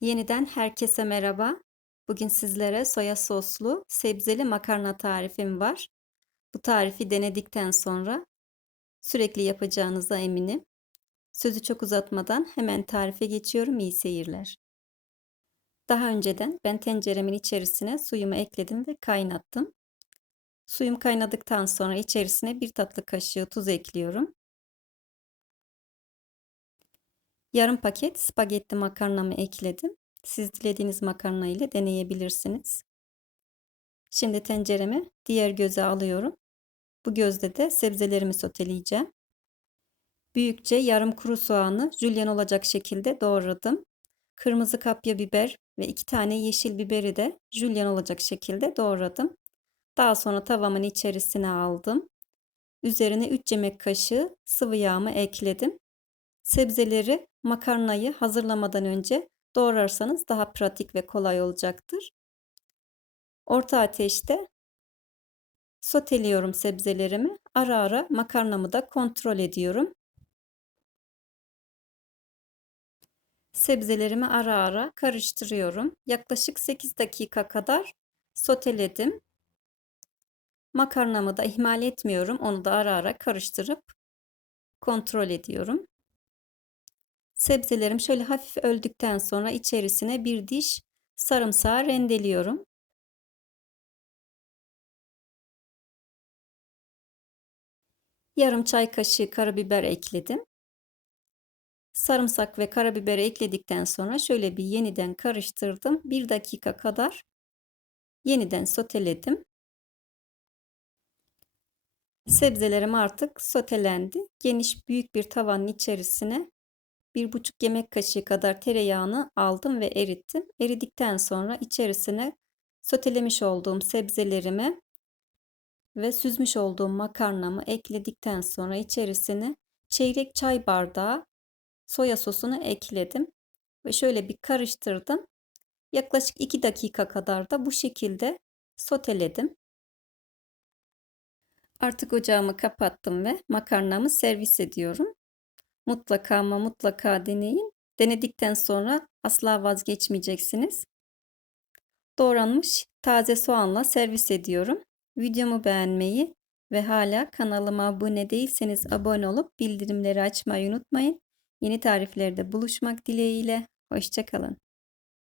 Yeniden herkese merhaba. Bugün sizlere soya soslu sebzeli makarna tarifim var. Bu tarifi denedikten sonra sürekli yapacağınıza eminim. Sözü çok uzatmadan hemen tarife geçiyorum. İyi seyirler. Daha önceden ben tenceremin içerisine suyumu ekledim ve kaynattım. Suyum kaynadıktan sonra içerisine bir tatlı kaşığı tuz ekliyorum. Yarım paket spagetti makarnamı ekledim. Siz dilediğiniz makarna ile deneyebilirsiniz. Şimdi tenceremi diğer göze alıyorum. Bu gözde de sebzelerimi soteleyeceğim. Büyükçe yarım kuru soğanı jülyen olacak şekilde doğradım. Kırmızı kapya biber ve iki tane yeşil biberi de jülyen olacak şekilde doğradım. Daha sonra tavamın içerisine aldım. Üzerine 3 yemek kaşığı sıvı yağımı ekledim. Sebzeleri makarnayı hazırlamadan önce doğrarsanız daha pratik ve kolay olacaktır. Orta ateşte soteliyorum sebzelerimi. Ara ara makarnamı da kontrol ediyorum. Sebzelerimi ara ara karıştırıyorum. Yaklaşık 8 dakika kadar soteledim. Makarnamı da ihmal etmiyorum. Onu da ara ara karıştırıp kontrol ediyorum. Sebzelerim şöyle hafif öldükten sonra içerisine bir diş sarımsağı rendeliyorum. Yarım çay kaşığı karabiber ekledim. Sarımsak ve karabiberi ekledikten sonra şöyle bir yeniden karıştırdım. Bir dakika kadar yeniden soteledim. Sebzelerim artık sotelendi. Geniş büyük bir tavanın içerisine bir buçuk yemek kaşığı kadar tereyağını aldım ve erittim. Eridikten sonra içerisine sotelemiş olduğum sebzelerimi ve süzmüş olduğum makarnamı ekledikten sonra içerisine çeyrek çay bardağı soya sosunu ekledim ve şöyle bir karıştırdım. Yaklaşık 2 dakika kadar da bu şekilde soteledim. Artık ocağımı kapattım ve makarnamı servis ediyorum. Mutlaka ama mutlaka deneyin. Denedikten sonra asla vazgeçmeyeceksiniz. Doğranmış taze soğanla servis ediyorum. Videomu beğenmeyi ve hala kanalıma abone değilseniz abone olup bildirimleri açmayı unutmayın. Yeni tariflerde buluşmak dileğiyle. Hoşçakalın.